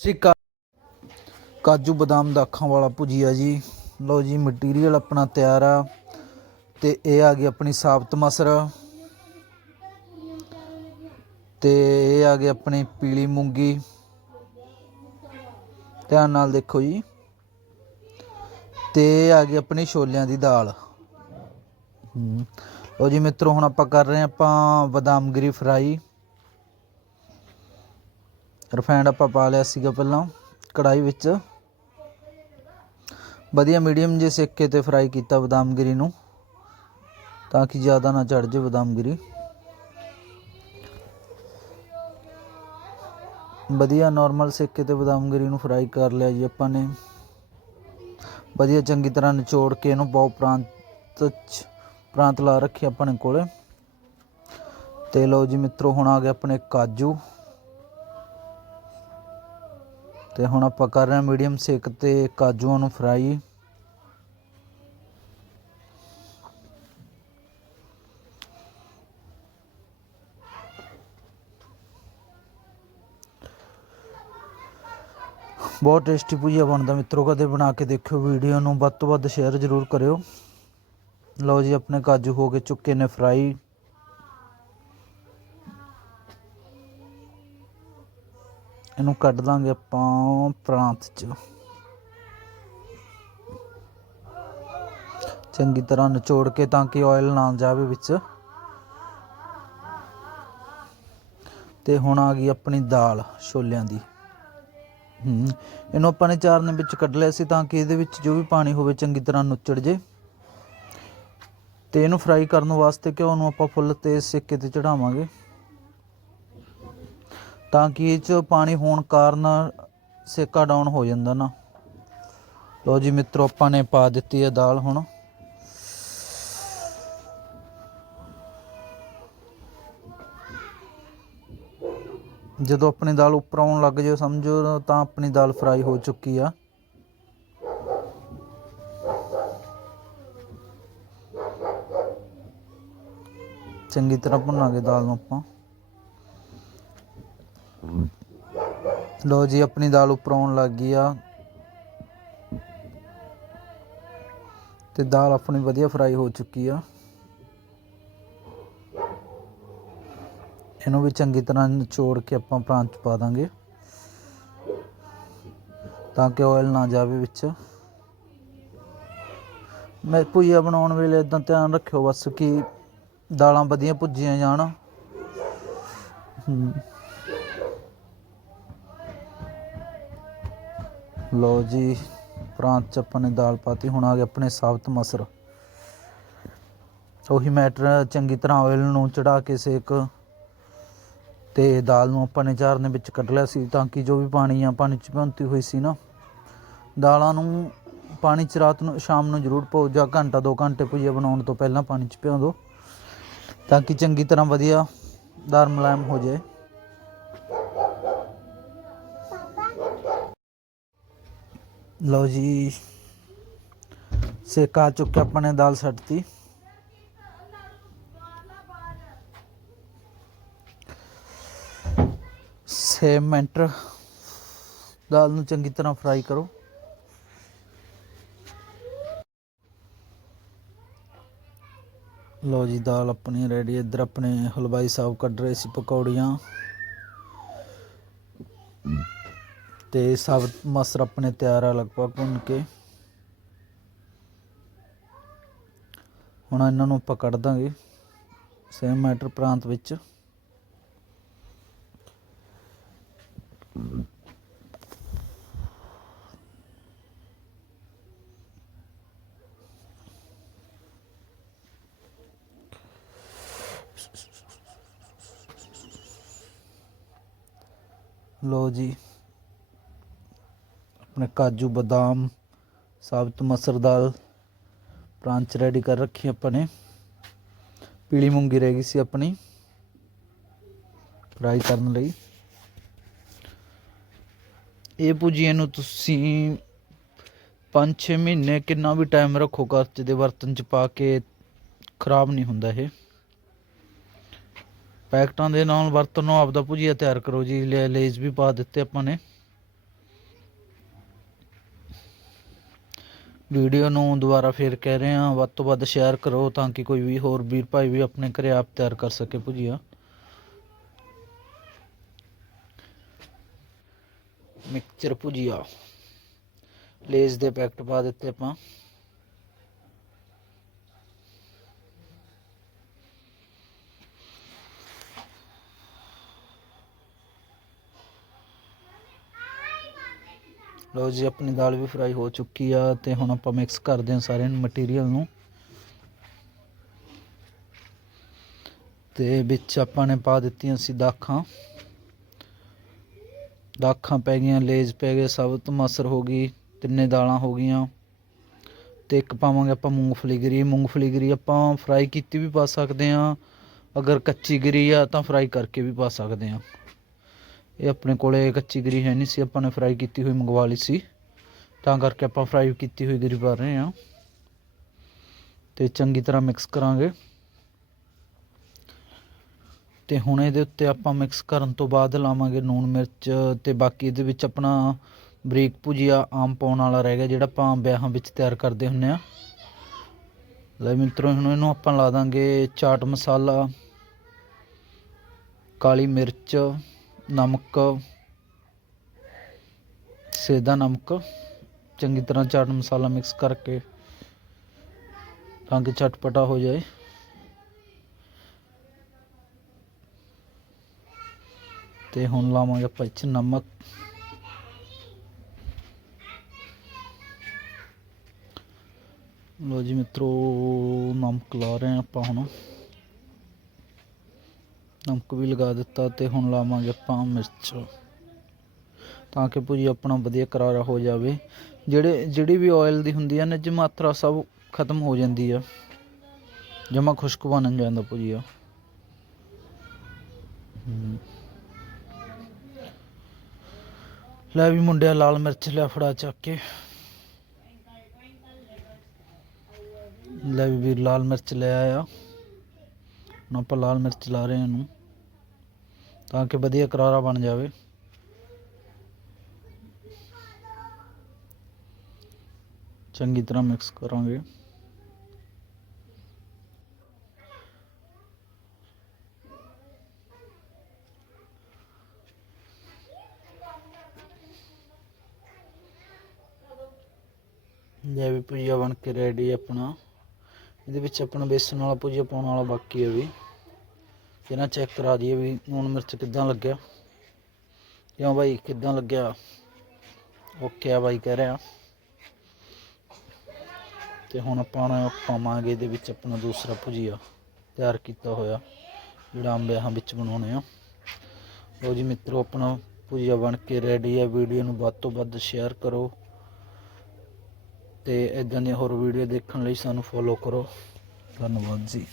ਸਿੱਕਾ ਕਾਜੂ ਬਦਾਮ ਦਾ ਅੱਖਾਂ ਵਾਲਾ ਭੁਜੀਆ ਜੀ। ਲਓ ਜੀ ਮਟੀਰੀਅਲ ਆਪਣਾ ਤਿਆਰ ਆ ਤੇ ਇਹ ਆ ਗਈ ਆਪਣੀ ਸਾਬਤ ਮਸਰ। ਤੇ ਇਹ ਆ ਗਈ ਆਪਣੀ ਪੀਲੀ ਮੂੰਗੀ। ਧਿਆਨ ਨਾਲ ਦੇਖੋ ਜੀ। ਤੇ ਇਹ ਆ ਗਈ ਆਪਣੀ ਛੋਲਿਆਂ ਦੀ ਦਾਲ। ਹਮ, ਲਓ ਜੀ ਮਿੱਤਰੋ ਹੁਣ ਆਪਾਂ ਕਰ ਰਹੇ ਹਾਂ ਆਪਾਂ ਬਦਾਮਗਰੀ ਫਰਾਈ। ਰਿਫਾਈਂਡ ਆਪਾਂ ਪਾ ਲਿਆ ਸੀਗਾ ਪਹਿਲਾਂ ਕੜਾਈ ਵਿੱਚ। ਵਧੀਆ ਮੀਡੀਅਮ ਜੇ ਸੇਕੇ ਤੇ ਫਰਾਈ ਕੀਤਾ ਬਦਾਮਗਿਰੀ ਨੂੰ, ਤਾਂ ਕਿ ਜ਼ਿਆਦਾ ਨਾ ਚੜ ਜੇ ਬਦਾਮਗਿਰੀ। ਵਧੀਆ ਨਾਰਮਲ ਸੇਕੇ ਤੇ ਬਦਾਮਗਿਰੀ ਨੂੰ ਫਰਾਈ ਕਰ ਲਿਆ ਜੀ ਆਪਾਂ ਨੇ। ਵਧੀਆ ਚੰਗੀ ਤਰ੍ਹਾਂ ਨਿਚੋੜ ਕੇ ਇਹਨੂੰ ਬਹੁ ਪ੍ਰਾਂਤ ਪ੍ਰਾਂਤ ਲਾ ਰੱਖੀ ਆਪਣੇ ਕੋਲੇ। ਤੇ ਲਓ ਜੀ ਮਿੱਤਰੋ, ਹੁਣ ਆ ਗਏ ਆਪਣੇ ਕਾਜੂ। ਤੇ ਹੁਣ ਆਪਾਂ ਕਰ ਰਹੇ ਹਾਂ ਮੀਡੀਅਮ ਸੇਕ ਤੇ ਕਾਜੂਆਂ ਨੂੰ ਫਰਾਈ। ਬਹੁਤ ਟੇਸਟੀ ਭੁਜੀਆ ਬਣਦਾ ਮਿੱਤਰੋ, ਕਦੇ ਬਣਾ ਕੇ ਦੇਖਿਓ ਵੀਡੀਓ ਨੂੰ, ਵੱਧ ਤੋਂ ਵੱਧ ਸ਼ੇਅਰ ਜ਼ਰੂਰ ਕਰਿਓ। ਲਓ ਜੀ, ਆਪਣੇ ਕਾਜੂ ਹੋ ਗਏ ਚੁੱਕੇ ਨੇ ਫਰਾਈ। ਇਹਨੂੰ ਕੱਢ ਦਾਂਗੇ ਆਪਾਂ ਪ੍ਰਾਂਤ ਚ। ਚੰਗੀ ਤਰ੍ਹਾਂ ਨਿਚੋੜ ਕੇ ਤਾਂ ਕਿ ਆਇਲ ਨਾ ਜਾਵੇ ਵਿੱਚ। ਤੇ ਹੁਣ ਆ ਗਈ ਆਪਣੀ ਦਾਲ ਛੋਲਿਆਂ ਦੀ। ਹੂੰ, ਇਹਨੂੰ ਆਪਾਂ ਨੇ ਚਾਰਨੇ ਵਿੱਚ ਕੱਢ ਲਿਆ ਸੀ ਤਾਂ ਕਿ ਇਹਦੇ ਵਿੱਚ ਜੋ ਵੀ ਪਾਣੀ ਹੋਵੇ ਚੰਗੀ ਤਰ੍ਹਾਂ ਨੁੱਚੜ ਜੇ। ਤੇ ਇਹਨੂੰ ਫਰਾਈ ਕਰਨ ਵਾਸਤੇ ਘਿਓ ਨੂੰ ਆਪਾਂ ਫੁੱਲ ਤੇਜ਼ ਸੇਕੇ ਤੇ ਚੜਾਵਾਂਗੇ। ਤਾਂ ਕਿ ਇਹ ਚ ਪਾਣੀ ਹੋਣ ਕਾਰਨ ਸੇਕਾ ਡਾਊਨ ਹੋ ਜਾਂਦਾ ਨਾ। ਲੋ ਜੀ ਮਿੱਤਰੋ, ਆਪਾਂ ਨੇ ਪਾ ਦਿੱਤੀ ਹੈ ਦਾਲ ਹੁਣ। ਜਦੋਂ ਆਪਣੀ ਦਾਲ ਉੱਪਰ ਆਉਣ ਲੱਗ ਜਾਏ ਸਮਝੋ, ਤਾਂ ਆਪਣੀ ਦਾਲ ਫਰਾਈ ਹੋ ਚੁੱਕੀ ਆ। ਚੰਗੀ ਤਰ੍ਹਾਂ ਭੁੰਨਾਂਗੇ ਦਾਲ ਨੂੰ ਆਪਾਂ। ਲੋ ਜੀ, ਆਪਣੀ ਦਾਲ ਉੱਪਰ ਆਉਣ ਲੱਗ ਗਈ ਆ। ਤੇ ਦਾਲ ਆਪਣੀ ਵਧੀਆ ਫਰਾਈ ਹੋ ਚੁੱਕੀ ਆ। ਇਹਨੂੰ ਵੀ ਚੰਗੀ ਤਰ੍ਹਾਂ ਨਿਚੋੜ ਕੇ ਆਪਾਂ ਪ੍ਰਾਂਤ ਚ ਪਾ ਦਾਂਗੇ, ਤਾਂ ਕਿ ਆਇਲ ਨਾ ਜਾਵੇ ਵਿੱਚ। ਮੈਂ ਭੁਜੀਆ ਬਣਾਉਣ ਵੇਲੇ ਇਦਾਂ ਧਿਆਨ ਰੱਖਿਓ ਬਸ ਕਿ ਦਾਲਾਂ ਵਧੀਆ ਭੁੱਜੀਆਂ ਜਾਣ। ਹਮ। ਲਓ ਜੀ, ਪ੍ਰਾਂਤ ਚ ਆਪਾਂ ਨੇ ਦਾਲ ਪਾਤੀ, ਹੁਣ ਆ ਗਏ ਆਪਣੇ ਸਾਬਤ ਮਸਰ। ਉਹੀ ਮੈਟਰ ਚੰਗੀ ਤਰ੍ਹਾਂ ਆਇਲ ਨੂੰ ਚੜਾ ਕੇ ਸੇਕ ਤੇ ਦਾਲ ਨੂੰ ਆਪਾਂ ਨੇ ਚਾਰ ਵਿੱਚ ਕੱਢ ਲਿਆ ਸੀ ਤਾਂ ਕਿ ਜੋ ਵੀ ਪਾਣੀ ਆ, ਪਾਣੀ ਚ ਭਿਉਂਤੀ ਹੋਈ ਸੀ ਨਾ। ਦਾਲਾਂ ਨੂੰ ਪਾਣੀ ਚ ਰਾਤ ਨੂੰ, ਸ਼ਾਮ ਨੂੰ ਜ਼ਰੂਰ ਪਾਓ ਜਾਂ ਘੰਟਾ, ਦੋ ਘੰਟੇ ਭੁਜੀਆ ਬਣਾਉਣ ਤੋਂ ਪਹਿਲਾਂ ਪਾਣੀ ਚ ਭਿਓ ਦਿਓ ਤਾਂ ਕਿ ਚੰਗੀ ਤਰ੍ਹਾਂ ਵਧੀਆ ਦਾਲ ਮੁਲਾਇਮ ਹੋ ਜਾਏ। ਲਓ ਜੀ, ਸੇਕਾ ਚੁੱਕ ਕੇ ਆਪਾਂ ਨੇ ਦਾਲ ਛੱਡਤੀ ਛੇ ਮਿੰਟ ਦਾਲ ਨੂੰ ਚੰਗੀ ਤਰ੍ਹਾਂ ਫਰਾਈ ਕਰੋ। ਲਓ ਜੀ, ਦਾਲ ਆਪਣੀ ਰੈਡੀ ਇੱਧਰ ਆਪਣੇ ਹਲਵਾਈ ਸਾਹਿਬ ਕੱਢ ਰਹੇ ਸੀ ਪਕੌੜੀਆਂ। ਤੇ ਸਭ ਮਸਰ ਆਪਣੇ ਤਿਆਰ ਆ ਲਗਭਗ ਭੁੰਨ ਕੇ। ਹੁਣ ਇਹਨਾਂ ਨੂੰ ਆਪਾਂ ਕੱਢ ਦਾਂਗੇ ਸੇਮ ਮੈਟਰ ਪ੍ਰਾਂਤ ਵਿੱਚ। ਲੋ ਜੀ। ਆਪਣੇ ਕਾਜੂ, ਬਦਾਮ, ਸਾਬਤ ਮਸਰ ਦਾਲ ਪ੍ਰਾਂਚ ਰੈਡੀ ਕਰ ਰੱਖੀ ਆਪਾਂ ਨੇ ਪੀਲੀ ਮੂੰਗੀ ਰਹਿ ਗਈ ਸੀ ਆਪਣੀ ਫਰਾਈ ਕਰਨ ਲਈ। ਇਹ ਭੁਜੀਏ ਨੂੰ ਤੁਸੀਂ 5-6 ਮਹੀਨੇ ਕਿੰਨਾ ਵੀ ਟਾਈਮ ਰੱਖੋ ਘਰ ਦੇ ਬਰਤਨ 'ਚ ਪਾ ਕੇ, ਖਰਾਬ ਨਹੀਂ ਹੁੰਦਾ ਇਹ। ਪੈਕਟਾਂ ਦੇ ਨਾਲ ਬਰਤਨ ਨੂੰ ਆਪਦਾ ਭੁਜੀਆ ਤਿਆਰ ਕਰੋ ਜੀ ਲੈ ਲੇਜ਼ ਵੀ ਪਾ ਦਿੱਤੇ ਆਪਾਂ ਨੇ। ਵੀਡੀਓ ਨੂੰ ਦੁਬਾਰਾ ਫੇਰ ਕਹਿ ਰਹੇ ਹਾਂ, ਵੱਧ ਤੋਂ ਵੱਧ ਸ਼ੇਅਰ ਕਰੋ ਤਾਂ ਕਿ ਕੋਈ ਵੀ ਹੋਰ ਵੀਰ ਭਾਈ ਵੀ ਆਪਣੇ ਘਰੇ ਆਪ ਤਿਆਰ ਕਰ ਸਕੇ ਭੁਜੀਆ। ਮਿਕਸਚਰ ਭੁਜੀਆ। ਲੇਜ਼ ਦੇ ਪੈਕਟ ਪਾ ਦਿੱਤੇ ਆਪਾਂ। ਲਓ ਜੀ, ਆਪਣੀ ਦਾਲ ਵੀ ਫਰਾਈ ਹੋ ਚੁੱਕੀ ਆ ਤੇ ਹੁਣ ਆਪਾਂ ਮਿਕਸ ਕਰਦੇ ਹਾਂ ਸਾਰੇ ਮਟੀਰੀਅਲ ਨੂੰ। ਤੇ ਵਿੱਚ ਆਪਾਂ ਨੇ ਪਾ ਦਿੱਤੀਆਂ ਸੀ ਦਾਖਾਂ। ਦਾਖਾਂ ਪੈ ਗਈਆਂ, ਲੇਜ਼ ਪੈ ਗਏ ਸਬਤ ਮਸਰ ਹੋ ਗਈ, ਤਿੰਨੇ ਦਾਲਾਂ ਹੋ ਗਈਆਂ। ਤੇ ਇੱਕ ਪਾਵਾਂਗੇ ਆਪਾਂ ਮੂੰਗਫਲੀ ਗਰੀ। ਮੂੰਗਫਲੀ ਗਰੀ ਆਪਾਂ ਫਰਾਈ ਕੀਤੀ ਵੀ ਪਾ ਸਕਦੇ ਆ ਅਗਰ ਕੱਚੀ ਗਰੀ ਆ ਤਾਂ ਫਰਾਈ ਕਰਕੇ ਵੀ ਪਾ ਸਕਦੇ ਆ ਇਹ ਆਪਣੇ ਕੋਲੇ ਕੱਚੀ ਗਰੀ ਹੈ ਨਹੀਂ ਸੀ, ਆਪਾਂ ਨੇ ਫਰਾਈ ਕੀਤੀ ਹੋਈ, ਮੰਗਵਾ ਲਈ ਸੀ। ਤਾਂ ਕਰਕੇ ਆਪਾਂ ਫਰਾਈ ਕੀਤੀ ਹੋਈ ਗਰੀ ਪਾ ਰਹੇ ਹਾਂ। ਤੇ ਚੰਗੀ ਤਰ੍ਹਾਂ ਮਿਕਸ ਕਰਾਂਗੇ। ਤੇ ਹੁਣ ਇਹਦੇ ਉੱਤੇ ਆਪਾਂ ਮਿਕਸ ਕਰਨ ਤੋਂ ਬਾਅਦ ਲਾਵਾਂਗੇ ਨੂਣ ਮਿਰਚ ਤੇ ਬਾਕੀ ਇਹਦੇ ਵਿੱਚ ਆਪਣਾ ਬਰੀਕ ਭੁਜੀਆ ਆਮ ਪਾਉਣ ਵਾਲਾ ਰਹਿ ਗਿਆ, ਜਿਹੜਾ ਆਪਾਂ ਵਿਆਹਾਂ ਵਿੱਚ ਤਿਆਰ ਕਰਦੇ ਹੁੰਨੇ ਆ ਲੈ ਮਿੱਤਰੋ, ਹੁਣ ਇਹਨੂੰ ਆਪਾਂ ਲਾ ਦਾਂਗੇ ਚਾਟ ਮਸਾਲਾ, ਕਾਲੀ ਮਿਰਚ ਨਮਕ, ਸੇਦਾ ਨਮਕ, ਚੰਗੀ ਤਰ੍ਹਾਂ ਚਾਟ ਮਸਾਲਾ ਮਿਕਸ ਕਰਕੇ ਤਾਂ ਕਿ ਚਟਪਟਾ ਹੋ ਜਾਏ। ਤੇ ਹੁਣ ਲਾਵਾਂਗੇ ਆਪਾਂ ਇਹ 'ਚ ਨਮਕ। ਲੋ ਜੀ ਮਿੱਤਰੋ, ਨਮਕ ਲਾ ਰਹੇ ਆਪਾਂ ਹੁਣ। ਨਮਕ ਵੀ ਲਗਾ ਦਿੱਤਾ ਤੇ ਹੁਣ ਲਾਵਾਂਗੇ ਆਪਾਂ ਮਿਰਚ। ਤਾਂ ਕਿ ਭੁਜੀ ਆਪਣਾ ਵਧੀਆ ਕਰਾਰਾ ਹੋ ਜਾਵੇ। ਜਿਹੜੇ, ਜਿਹੜੀ ਵੀ ਆਇਲ ਦੀ ਹੁੰਦੀ ਹੈ ਨਾ ਮਾਤਰਾ ਸਭ ਖਤਮ ਹੋ ਜਾਂਦੀ ਆ। ਜਮਾ ਖੁਸ਼ਕ ਬਣ ਜਾਂਦਾ ਭੁਜੀਆ ਲੈ ਵੀ ਮੁੰਡਿਆ, ਲਾਲ ਮਿਰਚ ਲਿਆ ਫੜਾ ਚੱਕ ਕੇ। ਲੈ ਵੀ ਵੀਰ, ਲਾਲ ਮਿਰਚ ਲੈ ਆਇਆ। ਹੁਣ ਆਪਾਂ ਲਾਲ ਮਿਰਚ ਲਾ ਰਹੇ ਹਾਂ ਇਹਨੂੰ, ਤਾਂ ਕਿ ਵਧੀਆ ਕਰਾਰਾ ਬਣ ਜਾਵੇ। ਚੰਗੀ ਤਰ੍ਹਾਂ ਮਿਕਸ ਕਰਾਂਗੇ। ਜੇ ਵੀ ਭੁਜੀਆ ਬਣ ਕੇ ਰੈਡੀ ਆਪਣਾ। ਇਹਦੇ ਵਿੱਚ ਆਪਣਾ ਬੇਸਣ ਵਾਲਾ ਭੁਜੀਆ ਪਾਉਣ ਵਾਲਾ ਬਾਕੀ ਹੈ ਵੀ। ਇਹਨਾਂ ਚੈੱਕ ਕਰਾ ਦਈਏ ਵੀ ਲੂਣ ਮਿਰਚ ਕਿੱਦਾਂ ਲੱਗਿਆ। ਕਿਉਂ ਭਾਈ ਕਿੱਦਾਂ ਲੱਗਿਆ। ਓਕੇ ਆ ਬਾਈ ਕਹਿ ਰਿਹਾ। ਤੇ ਹੁਣ ਆਪਾਂ ਪਾਵਾਂਗੇ ਇਹਦੇ ਵਿੱਚ ਆਪਣਾ ਦੂਸਰਾ ਭੁਜੀਆ ਤਿਆਰ ਕੀਤਾ ਹੋਇਆ। ਜਿਹੜਾ ਅੰਬਿਆਂ ਵਿੱਚ ਬਣਾਉਣੇ ਆ। ਲੋ ਜੀ ਮਿੱਤਰੋ, ਆਪਣਾ ਭੁਜੀਆ ਬਣ ਕੇ ਰੈਡੀ ਹੈ ਵੀਡੀਓ ਨੂੰ ਵੱਧ ਤੋਂ ਵੱਧ ਸ਼ੇਅਰ ਕਰੋ। ਤੇ ਇਦਾਂ ਦੀਆਂ ਹੋਰ ਵੀਡੀਓ ਦੇਖਣ ਲਈ ਸਾਨੂੰ ਫੋਲੋ ਕਰੋ। ਧੰਨਵਾਦ ਜੀ।